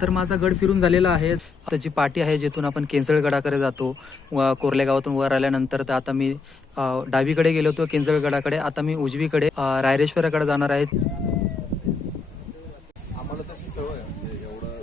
तर माझा गड फिरून झालेला आहे. आता जी पाटी आहे जिथून आपण केंजळगडाकडे जातो व कोरल्या गावातून वर आल्यानंतर तर आता मी डावीकडे गेलो होतो केंजळगडाकडे आता मी उजवीकडे रायरेश्वराकडे जाणार आहे आम्हाला तशी सवय आहे म्हणजे एवढं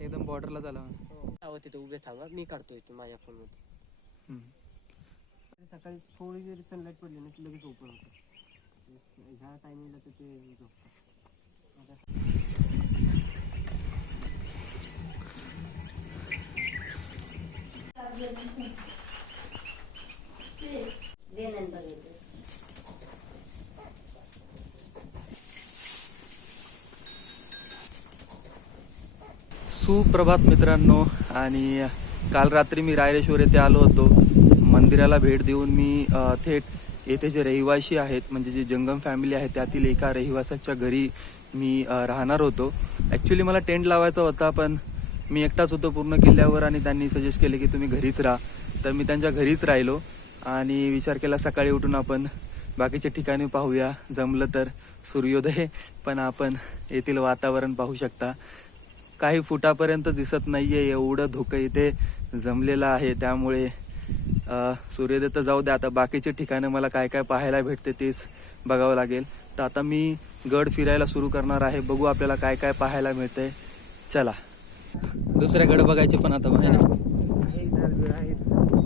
एकदम बॉर्डरला झाला अहो तिथे उभे थांबा. मी काढतोय ते माझ्या फोनमध्ये. सकाळी थोडी जरी सनलाईट पडली ना की लगेच ओपन होतं. ह्या टायमिंगला तर ते झोपतं सुप्रभात मित्रांनो आणि काल रात्री मी रायरेश्वर येथे आलो होतो. मंदिराला भेट देऊन मी थेट येथे जे रहिवासी आहेत म्हणजे जे जंगम फॅमिली आहे त्यातील एका रहिवासाच्या घरी मी राहणार होतो. ॲक्च्युली मला टेंट लावायचा होता पण मी एकटाच होतो पूर्ण किल्ल्यावर आणि त्यांनी सजेस्ट केले की तुम्ही घरीच राहा. तर मी त्यांच्या घरीच राहिलो आणि विचार केला सकाळी उठून आपण बाकीच्या ठिकाणी पाहूया. जमलं तर सूर्योदय पण आपण येथील वातावरण पाहू शकता. काही फुटापर्यंत दिसत नाही आहे एवढं धुकं इथे जमलेलं आहे. त्यामुळे सूर्योदय तर जाऊ दे आता बाकीचे ठिकाणं मला काय काय पाहायला भेटते तेच बघावं लागेल. तर आता मी गड फिरायला सुरू करणार आहे बघू आपल्याला काय काय पाहायला मिळतंय. चला. दुसऱ्या गड बघायचे पण आता आहे ना?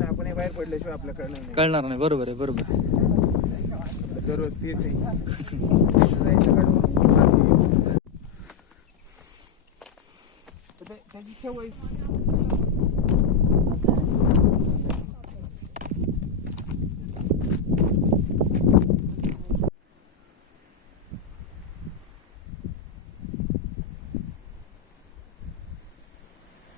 आपण हे बाहेर पडल्याशिवाय आपलं नाही. कळणार नाही बरोबर आहे बरोबर आहे. दररोज तेच आहे. त्याची सवय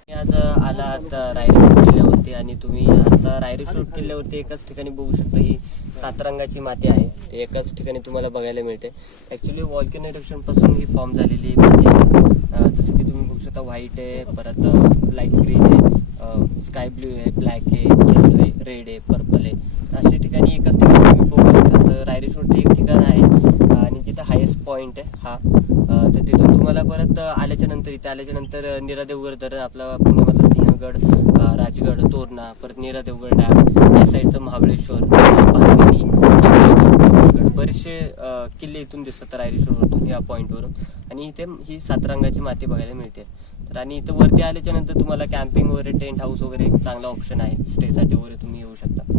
मी आज आला आता रायरेश्वर किल्ल्यावरती आणि तुम्ही आता रायरेश्वर किल्ल्यावरती एकाच ठिकाणी बघू शकता ही सात रंगाची माती आहे. ते एकाच ठिकाणी तुम्हाला बघायला मिळते. ॲक्च्युली वॉल्कन इरप्शनपासून ही फॉर्म झालेली माती आहे. जसं की तुम्ही बघू शकता व्हाईट आहे परत लाइट ग्रीन आहे स्काय ब्ल्यू आहे ब्लॅक आहे येलो आहे रेड आहे पर्पल आहे. अशा ठिकाणी एकाच ठिकाणी तुम्ही बघू शकता. असं रायरेश्वरती एक ठिकाण आहे आणि तिथं हायेस्ट पॉईंट आहे हा. तर तिथून तुम्हाला परत आल्याच्यानंतर इथे आल्याच्यानंतर नीरा धरण आपला पुण्यामधला सिंह अं, राजगड तोरणा परत नीरा देवगड डॅम या साईडचं महाबळेश्वर पाचगणी बरेचसे किल्ले इथून दिसतात रायरेश्वरवरून या पॉईंटवरून आणि इथे ही सात रंगाची माती बघायला मिळते. तर आणि इथं वरती आल्याच्यानंतर तुम्हाला कॅम्पिंग वगैरे टेंट हाऊस वगैरे एक चांगला ऑप्शन आहे. स्टेसाठी वगैरे तुम्ही येऊ शकता.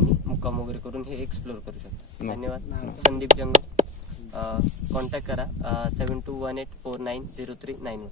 आणि मुक्काम वगैरे करून हे एक्सप्लोर करू शकता. धन्यवाद. संदीप जंगल. कॉन्टॅक्ट करा. Seven two one eight four nine zero three nine one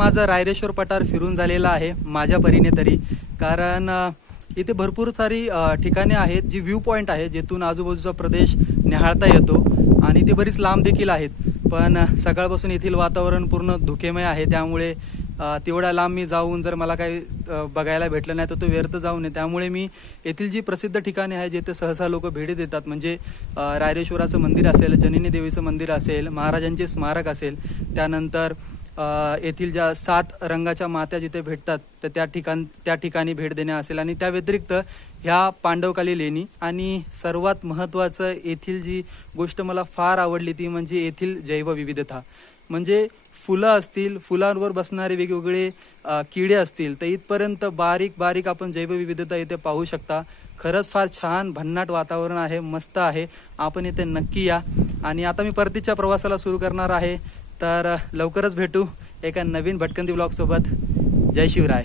माझं रायरेश्वर पठार फिरून झालेलं आहे माझ्या परीने तरी. कारण इथे भरपूर सारी ठिकाणे आहेत जी व्ह्यू पॉईंट आहे जेथून आजूबाजूचा प्रदेश निहाळता येतो आणि ते बरीच लांब देखील आहेत. पण सकाळपासून येथील वातावरण पूर्ण धुकेमय आहे त्यामुळे तेवढ्या लांब मी जाऊन जर मला काही बघायला भेटलं नाही तर तो व्यर्थ जाऊ नये. त्यामुळे मी येथील जी प्रसिद्ध ठिकाणे आहे जेथे सहसा लोक भेटी देतात म्हणजे रायरेश्वराचं मंदिर असेल जननी देवीचं मंदिर असेल महाराजांचे स्मारक असेल त्यानंतर येथील ज्या सात रंगाच्या मात्या जिथे भेटतात तर त्या ठिकाण त्या ठिकाणी भेट देणे असेल. आणि त्या व्यतिरिक्त ह्या पांडवकाली लेणी आणि सर्वात महत्त्वाचं येथील जी गोष्ट मला फार आवडली ती म्हणजे येथील जैवविविधता. म्हणजे फुलं असतील फुलांवर बसणारे वेगवेगळे किडे असतील तर इथपर्यंत बारीक बारीक आपण जैवविविधता इथे पाहू शकता. खरंच फार छान भन्नाट वातावरण आहे मस्त आहे. आपण इथे नक्की या. आणि आता मी परतीच्या प्रवासाला सुरू करणार आहे. तर लवकरच भेटू एका नवीन भटकंती ब्लॉगसोबत. जय शिवराय.